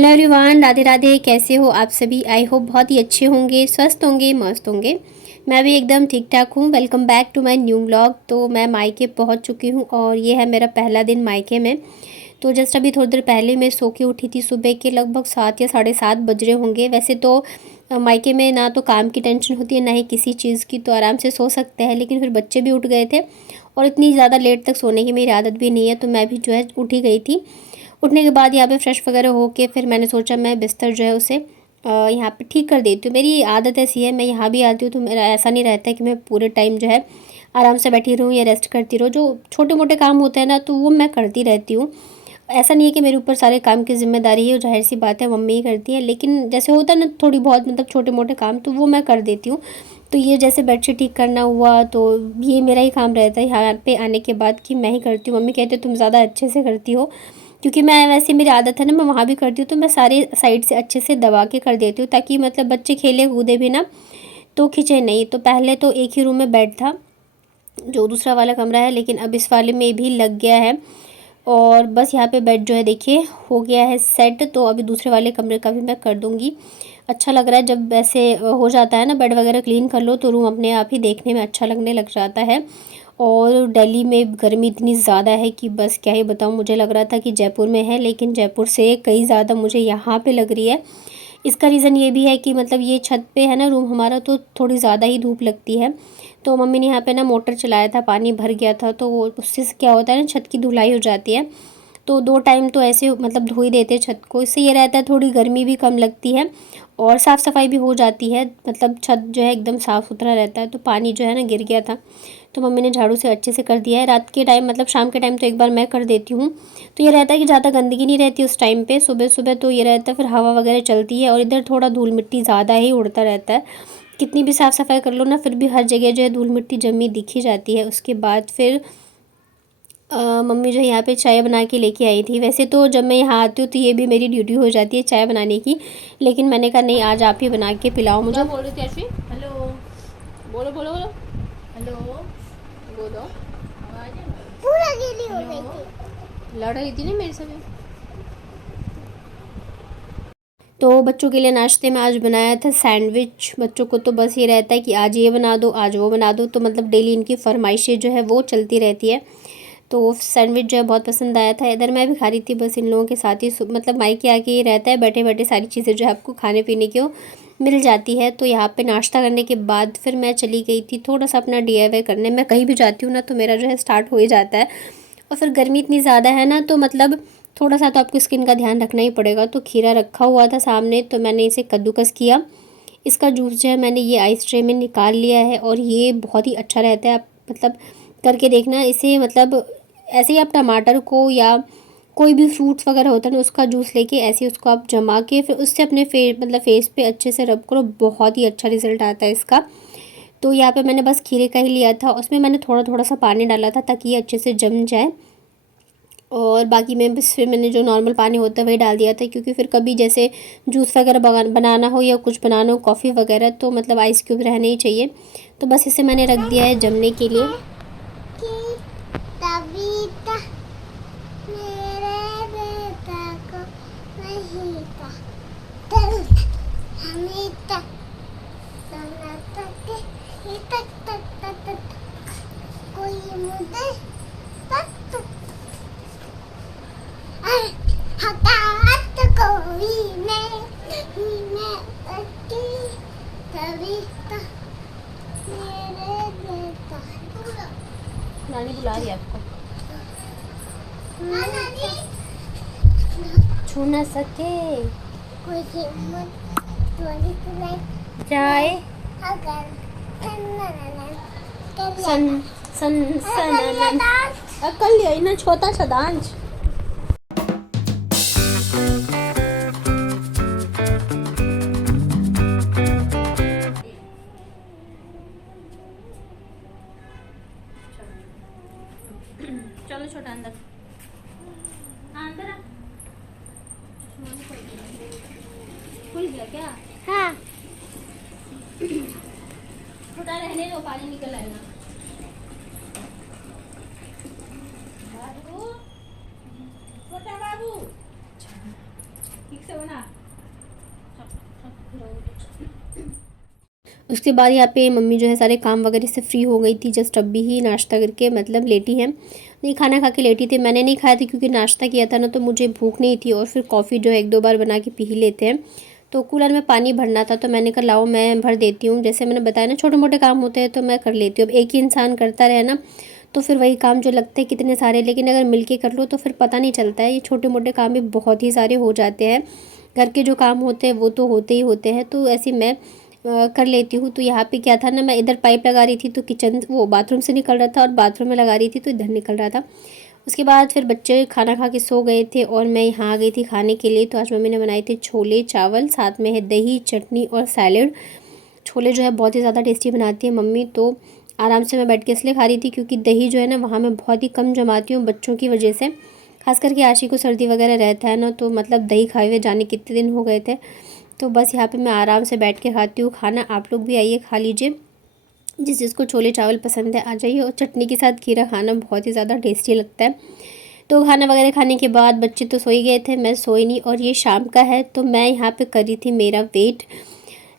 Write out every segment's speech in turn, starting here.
Hello everyone, Radhe Radhe. कैसे हो आप सभी? आई होप बहुत ही अच्छे होंगे, स्वस्थ होंगे, मस्त होंगे। मैं भी एकदम ठीक ठाक हूँ। Welcome back to my new vlog. तो मैं मायके पहुँच चुकी हूँ और ये है मेरा पहला दिन मायके में। तो जस्ट अभी थोड़ी देर पहले मैं सो के उठी थी। सुबह के लगभग 7 या 7:30 बज रहे होंगे। वैसे तो मायके में ना तो काम की टेंशन होती है ना ही किसी चीज़ की, तो आराम से सो सकते हैं। लेकिन फिर बच्चे भी उठ गए थे और इतनी ज़्यादा लेट तक सोने की मेरी आदत भी नहीं है, तो मैं भी जो है उठ ही गई थी। उठने के बाद यहाँ पे फ्रेश वगैरह होके फिर मैंने सोचा मैं बिस्तर जो है उसे यहाँ पे ठीक कर देती हूँ। मेरी आदत ऐसी है, मैं यहाँ भी आती हूँ तो मेरा ऐसा नहीं रहता है कि मैं पूरे टाइम जो है आराम से बैठी रहूँ या रेस्ट करती रहूँ। जो छोटे मोटे काम होते हैं ना, तो वो मैं करती रहती हूँ। ऐसा नहीं है कि मेरे ऊपर सारे काम की जिम्मेदारी है, जाहिर सी बात है मम्मी ही करती है। लेकिन जैसे होता है ना थोड़ी बहुत, मतलब छोटे मोटे काम, तो वो मैं कर देती हूँ। तो ये जैसे बेडशीट ठीक करना हुआ, तो ये मेरा ही काम रहता है यहाँ पे आने के बाद कि मैं ही करती हूँ। मम्मी कहते तुम ज़्यादा अच्छे से करती हो, क्योंकि मैं वैसे मेरी आदत है ना, मैं वहाँ भी करती हूँ तो मैं सारे साइड से अच्छे से दबा के कर देती हूँ, ताकि मतलब बच्चे खेले कूदे भी ना तो खिंचे नहीं। तो पहले तो एक ही रूम में बेड था, जो दूसरा वाला कमरा है, लेकिन अब इस वाले में भी लग गया है। और बस यहाँ पे बेड जो है देखिए हो गया है सेट। तो अभी दूसरे वाले कमरे का भी मैं कर दूँगी। अच्छा लग रहा है जब ऐसे हो जाता है ना, बेड वगैरह क्लीन कर लो तो रूम अपने आप ही देखने में अच्छा लगने लग जाता है। और दिल्ली में गर्मी इतनी ज़्यादा है कि बस क्या ही बताऊँ। मुझे लग रहा था कि जयपुर में है, लेकिन जयपुर से कई ज़्यादा मुझे यहाँ पे लग रही है। इसका रीज़न ये भी है कि मतलब ये छत पे है ना रूम हमारा, तो थोड़ी ज़्यादा ही धूप लगती है। तो मम्मी ने यहाँ पे ना मोटर चलाया था, पानी भर गया था, तो वो उससे क्या होता है ना, छत की धुलाई हो जाती है। तो 2 टाइम तो ऐसे मतलब धो ही देते छत को। इससे ये रहता है थोड़ी गर्मी भी कम लगती है और साफ़ सफाई भी हो जाती है। मतलब छत जो है एकदम साफ़ सुथरा रहता है। तो पानी जो है ना गिर गया था, तो मम्मी ने झाड़ू से अच्छे से कर दिया है। रात के टाइम मतलब शाम के टाइम तो एक बार मैं कर देती हूँ। तो ये रहता है कि ज़्यादा गंदगी नहीं रहती उस टाइम पे। सुबह सुबह तो ये रहता है फिर हवा वगैरह चलती है और इधर थोड़ा धूल मिट्टी ज़्यादा ही उड़ता रहता है। कितनी भी साफ़ सफाई कर लो ना, फिर भी हर जगह जो है धूल मिट्टी जमी दिखी जाती है। उसके बाद फिर मम्मी जो है यहाँ पे चाय बना के लेके आई थी। वैसे तो जब मैं यहाँ आती हूँ तो ये भी मेरी ड्यूटी हो जाती है चाय बनाने की, लेकिन मैंने कहा नहीं, आज आप ही बना के पिलाओ मुझे। क्या बोल रही थी अर्शी? हेलो, बोलो बोलो बोलो। हेलो, बोलो। आवाज है? पूरा गीली हो गई थी। लड़ रही थी ना मेरे से भी। तो बच्चों के लिए नाश्ते में आज बनाया था सैंडविच। बच्चों को तो बस ये रहता है कि आज ये बना दो, आज वो बना दो। तो मतलब डेली इनकी फरमाइशें जो है वो चलती रहती है। तो सैंडविच जो है बहुत पसंद आया था। इधर मैं भी खा रही थी, बस इन लोगों के साथ ही मतलब मायके आके ये रहता है, बैठे बैठे सारी चीज़ें जो है आपको खाने पीने को मिल जाती है। तो यहाँ पे नाश्ता करने के बाद फिर मैं चली गई थी थोड़ा सा अपना DIY करने। मैं कहीं भी जाती हूँ ना तो मेरा जो है स्टार्ट हो ही जाता है। और फिर गर्मी इतनी ज़्यादा है ना, तो मतलब थोड़ा सा तो आपको स्किन का ध्यान रखना ही पड़ेगा। तो खीरा रखा हुआ था सामने, तो मैंने इसे कद्दूकस किया। इसका जूस जो है मैंने ये आइस ट्रे में निकाल लिया है और ये बहुत ही अच्छा रहता है। आप मतलब करके देखना इसे। मतलब ऐसे ही आप टमाटर को या कोई भी फ्रूट्स वगैरह होता है ना, उसका जूस लेके ऐसे उसको आप जमा के फिर उससे अपने मतलब फेस पे अच्छे से रब करो, बहुत ही अच्छा रिजल्ट आता है इसका। तो यहाँ पे मैंने बस खीरे का ही लिया था, उसमें मैंने थोड़ा थोड़ा सा पानी डाला था ताकि ये अच्छे से जम जाए। और बाकी में बस फिर मैंने जो नॉर्मल पानी होता है वही डाल दिया था, क्योंकि फिर कभी जैसे जूस वगैरह बनाना हो या कुछ बनाना हो, कॉफ़ी वगैरह, तो मतलब आइस क्यूब रहने ही चाहिए। तो बस इसे मैंने रख दिया है जमने के लिए। कि तबीता मेरे बेटा को नहीं था, तब हमें तक सुना तक तक तक तक तक कोई मुझे तक तक हठात कोई मैं अटी तबीता मेरे बेटा। नानी बुला रही है आपको। छू ना सके कोई हिम्मत थोड़ी सी जाए अगर सन सन सन अकल लिया ना छोटा छदांज। चलो छोटा अंदर। हाँ अंदर आ। खुल गया क्या? हाँ छोटा रहने दो, पानी निकल आएगा। बाबू, छोटा बाबू, ठीक उसके बाद यहाँ पे मम्मी जो है सारे काम वगैरह से फ्री हो गई थी। जस्ट अभी ही नाश्ता करके मतलब लेटी है, नहीं खाना खा के लेटी थी। मैंने नहीं खाया था क्योंकि नाश्ता किया था ना, तो मुझे भूख नहीं थी और फिर कॉफ़ी जो है 1-2 बार बना के पी ही लेते हैं। तो कूलर में पानी भरना था तो मैंने कहा लाओ मैं भर देती हूँ। जैसे मैंने बताया ना छोटे मोटे काम होते हैं तो मैं कर लेती हूँ। अब एक ही इंसान करता रहे ना तो फिर वही काम जो लगते हैं कितने सारे, लेकिन अगर मिलके कर लो तो फिर पता नहीं चलता है। ये छोटे मोटे काम भी बहुत ही सारे हो जाते हैं। घर के जो काम होते हैं वो तो होते ही होते हैं, तो ऐसे मैं कर लेती हूँ। तो यहाँ पे क्या था ना, मैं इधर पाइप लगा रही थी तो किचन वो बाथरूम से निकल रहा था और बाथरूम में लगा रही थी तो इधर निकल रहा था। उसके बाद फिर बच्चे खाना खा के सो गए थे और मैं यहाँ आ गई थी खाने के लिए। तो आज मम्मी ने बनाए थे छोले चावल, साथ में है दही चटनी और सैलेड। छोले जो है बहुत ही ज़्यादा टेस्टी बनाती है मम्मी, तो आराम से मैं बैठ के इसलिए खा रही थी क्योंकि दही जो है ना वहाँ मैं बहुत ही कम जमाती हूँ बच्चों की वजह से। खास करके आशी को सर्दी वगैरह रहता है ना, तो मतलब दही खाए हुए जाने कितने दिन हो गए थे। तो बस यहाँ पे मैं आराम से बैठ के खाती हूँ खाना। आप लोग भी आइए खा लीजिए, जिस जिसको छोले चावल पसंद है आ जाइए। और चटनी के साथ खीरा खाना बहुत ही ज़्यादा टेस्टी लगता है। तो खाना वगैरह खाने के बाद बच्चे तो सो ही गए थे, मैं सोई नहीं। और ये शाम का है तो मैं यहाँ पे कर रही थी मेरा वेट।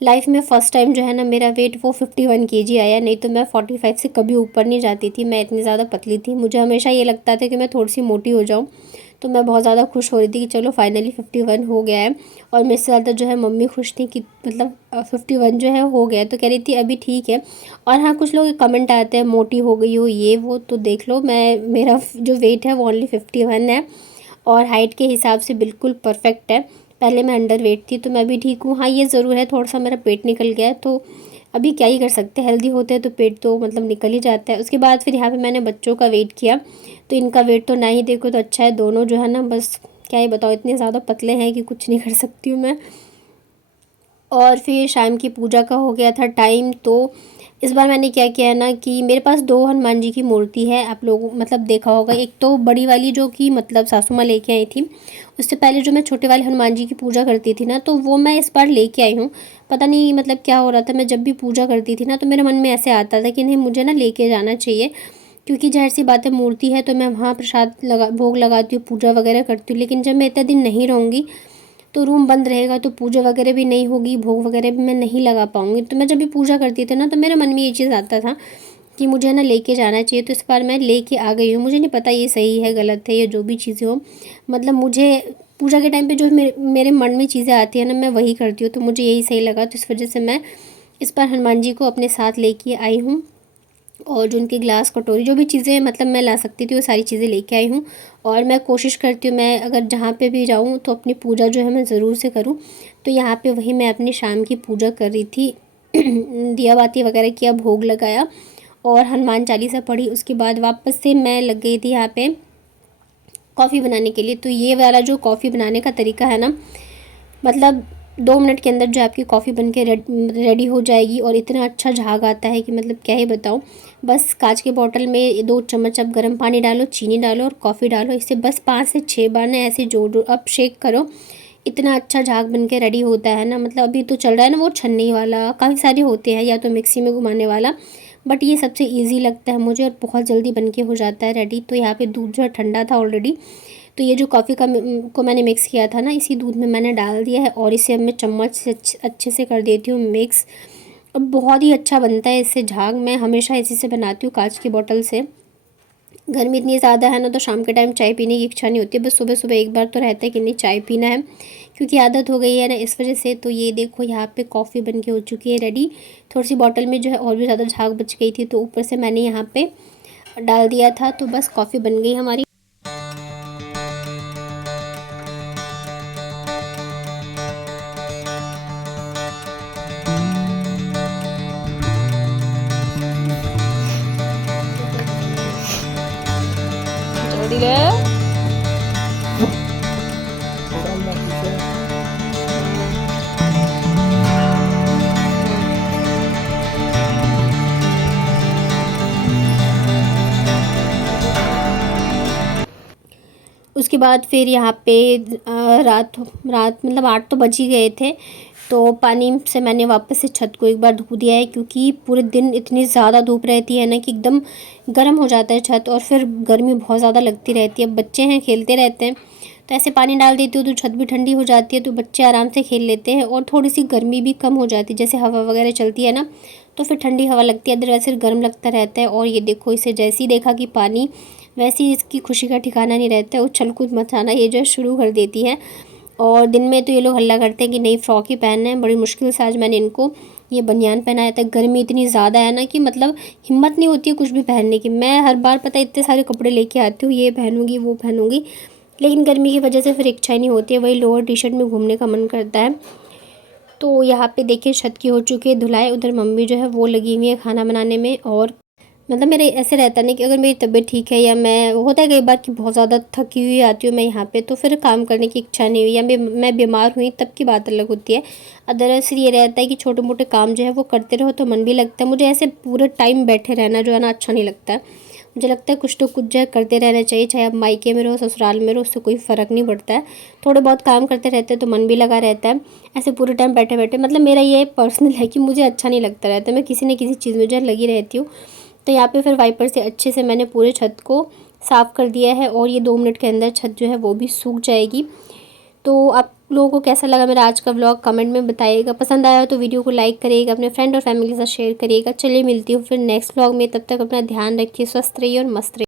लाइफ में फ़र्स्ट टाइम जो है ना मेरा वेट वो 51 केजी आया, नहीं तो मैं 45 से कभी ऊपर नहीं जाती थी। मैं इतनी ज़्यादा पतली थी, मुझे हमेशा ये लगता था कि मैं थोड़ी सी मोटी हो जाऊँ। तो मैं बहुत ज़्यादा खुश हो रही थी कि चलो फाइनली 51 हो गया है। और मेरे से ज़्यादा जो है मम्मी खुश थी कि मतलब 51 जो है हो गया। तो कह रही थी अभी ठीक है। और हाँ, कुछ लोग कमेंट आते हैं मोटी हो गई हो ये वो, तो देख लो मैं मेरा जो वेट है वो ओनली 51 है और हाइट के हिसाब से बिल्कुल परफेक्ट है। पहले मैं अंडर वेट थी तो मैं भी ठीक हूँ। हाँ, ये ज़रूर है थोड़ा सा मेरा पेट निकल गया है, तो अभी क्या ही कर सकते हैं, हेल्दी होते हैं तो पेट तो मतलब निकल ही जाता है। उसके बाद फिर यहाँ पे मैंने बच्चों का वेट किया तो इनका वेट तो ना ही देखो तो अच्छा है। दोनों जो है ना बस क्या ही बताओ, इतने ज़्यादा पतले हैं कि कुछ नहीं कर सकती हूँ मैं। और फिर शाम की पूजा का हो गया था टाइम। तो इस बार मैंने क्या किया है ना कि मेरे पास 2 हनुमान जी की मूर्ति है। आप लोग मतलब देखा होगा, एक तो बड़ी वाली जो कि मतलब सासू माँ लेके आई थी। उससे पहले जो मैं छोटे वाले हनुमान जी की पूजा करती थी ना, तो वो मैं इस बार लेके आई हूँ। पता नहीं मतलब क्या हो रहा था, मैं जब भी पूजा करती थी ना तो मेरे मन में ऐसे आता था कि नहीं मुझे ना लेके जाना चाहिए। क्योंकि ज़ाहिर सी बात है मूर्ति है तो मैं वहाँ प्रसाद लगा भोग लगाती हूँ, पूजा वगैरह करती हूँ। लेकिन जब मैं इतने दिन नहीं रहूँगी तो रूम बंद रहेगा तो पूजा वगैरह भी नहीं होगी, भोग वगैरह भी मैं नहीं लगा पाऊँगी। तो मैं जब भी पूजा करती थी ना तो मेरे मन में ये चीज़ आता था कि मुझे ना लेके जाना चाहिए। तो इस बार मैं लेके आ गई हूँ। मुझे नहीं पता ये सही है गलत है या जो भी चीज़ें हो, मतलब मुझे पूजा के टाइम पे जो मेरे मन में चीज़ें आती हैं ना मैं वही करती हूँ। तो मुझे यही सही लगा, तो इस वजह से मैं इस बार हनुमान जी को अपने साथ लेके आई हूँ। और जो उनके ग्लास कटोरी जो भी चीज़ें मतलब मैं ला सकती थी वो सारी चीज़ें लेके आई हूँ। और मैं कोशिश करती हूँ मैं अगर जहाँ पे भी जाऊँ तो अपनी पूजा जो है मैं ज़रूर से करूँ। तो यहाँ पे वही मैं अपनी शाम की पूजा कर रही थी। दिया बाती वगैरह किया, भोग लगाया और हनुमान चालीसा पढ़ी। उसके बाद वापस से मैं लग गई थी यहाँ पे कॉफ़ी बनाने के लिए। तो ये वाला जो कॉफ़ी बनाने का तरीका है ना, मतलब 2 मिनट के अंदर जो आपकी कॉफ़ी बन के रेडी हो जाएगी। और इतना अच्छा झाग आता है कि मतलब क्या ही बताऊँ। बस कांच के बॉटल में 2 चम्मच आप गर्म पानी डालो, चीनी डालो और कॉफ़ी डालो। इसे बस 5 से 6 बार ना ऐसे जोड़ अब शेक करो, इतना अच्छा झाग बन के रेडी होता है ना। मतलब अभी तो चल रहा है ना वो छन्नी वाला, काफ़ी सारे होते हैं या तो मिक्सी में घुमाने वाला, बट ये सबसे ईजी लगता है मुझे और बहुत जल्दी बन के हो जाता है रेडी। तो यहाँ पे दूध जो है ठंडा था ऑलरेडी, तो ये जो कॉफ़ी को मैंने मिक्स किया था ना इसी दूध में मैंने डाल दिया है और इसे अब मैं चम्मच से अच्छे से कर देती हूँ मिक्स। अब बहुत ही अच्छा बनता है इससे झाग। मैं हमेशा इसी से बनाती हूँ कांच की बोतल से। गर्मी इतनी ज़्यादा है ना तो शाम के टाइम चाय पीने की इच्छा नहीं होती, बस सुबह सुबह एक बार तो रहता है कि नहीं चाय पीना है, क्योंकि आदत हो गई है ना इस वजह से। तो ये देखो यहाँ पे कॉफ़ी बन के हो चुकी है रेडी। थोड़ी सी बॉटल में जो है और भी ज़्यादा झाग बच गई थी तो ऊपर से मैंने यहाँ पे डाल दिया था, तो बस कॉफ़ी बन गई हमारी। जल्दी ले। उसके बाद फिर यहाँ पे रात मतलब 8 तो बज ही गए थे। तो पानी से मैंने वापस से छत को एक बार धो दिया है, क्योंकि पूरे दिन इतनी ज़्यादा धूप रहती है ना कि एकदम गर्म हो जाता है छत और फिर गर्मी बहुत ज़्यादा लगती रहती है। बच्चे हैं खेलते रहते हैं तो ऐसे पानी डाल देती हूँ तो छत भी ठंडी हो जाती है, तो बच्चे आराम से खेल लेते हैं और थोड़ी सी गर्मी भी कम हो जाती है। जैसे हवा वगैरह चलती है ना, तो फिर ठंडी हवा लगती है, अदरवाइज़ फिर गर्म लगता रहता है। और ये देखो, इसे जैसे ही देखा कि पानी, वैसे ही इसकी खुशी का ठिकाना नहीं रहता है, उछल कूद मचाना ये जो है शुरू कर देती है। और दिन में तो ये लोग हल्ला करते हैं कि नहीं फ्रॉक ही पहनना है। बड़ी मुश्किल से आज मैंने इनको ये बनियान पहनाया था। गर्मी इतनी ज़्यादा है ना कि मतलब हिम्मत नहीं होती है कुछ भी पहनने की। मैं हर बार पता है इतने सारे कपड़े लेके आती हूँ, ये पहनूंगी वो पहनूंगी, लेकिन गर्मी की वजह से फिर इच्छा ही नहीं होती है, वही लोअर टी शर्ट में घूमने का मन करता है। तो यहाँ पे देखिए छत की हो चुकी है धुलाई। उधर मम्मी जो है वो लगी हुई है खाना बनाने में। और मतलब मेरे ऐसे रहता नहीं कि अगर मेरी तबीयत ठीक है या मैं, होता है कई बार कि बहुत ज़्यादा थकी हुई आती हूँ मैं यहाँ पे, तो फिर काम करने की इच्छा नहीं हुई या मैं बीमार हुई, तब की बात अलग होती है। अदरवाइज़ ये रहता है कि छोटे मोटे काम जो है वो करते रहो तो मन भी लगता है। मुझे ऐसे पूरे टाइम बैठे रहना जो है ना अच्छा नहीं लगता है। मुझे लगता है कुछ तो कुछ जो है करते रहना चाहिए, चाहे आप मायके में रहो ससुराल में रहो, उससे कोई फ़र्क नहीं पड़ता है। थोड़े बहुत काम करते रहते हैं तो मन भी लगा रहता है। ऐसे पूरे टाइम बैठे बैठे मतलब मेरा ये पर्सनल है कि मुझे अच्छा नहीं लगता रहता, मैं किसी न किसी चीज़ में जो है लगी रहती हूँ। तो यहाँ पे फिर वाइपर से अच्छे से मैंने पूरे छत को साफ़ कर दिया है और ये 2 मिनट के अंदर छत जो है वो भी सूख जाएगी। तो आप लोगों को कैसा लगा मेरा आज का व्लॉग कमेंट में बताइएगा। पसंद आया हो तो वीडियो को लाइक करिएगा, अपने फ्रेंड और फैमिली के साथ शेयर करिएगा। चलिए मिलती हूँ फिर नेक्स्ट व्लॉग में, तब तक अपना ध्यान रखिए, स्वस्थ रहिए और मस्त रहिए।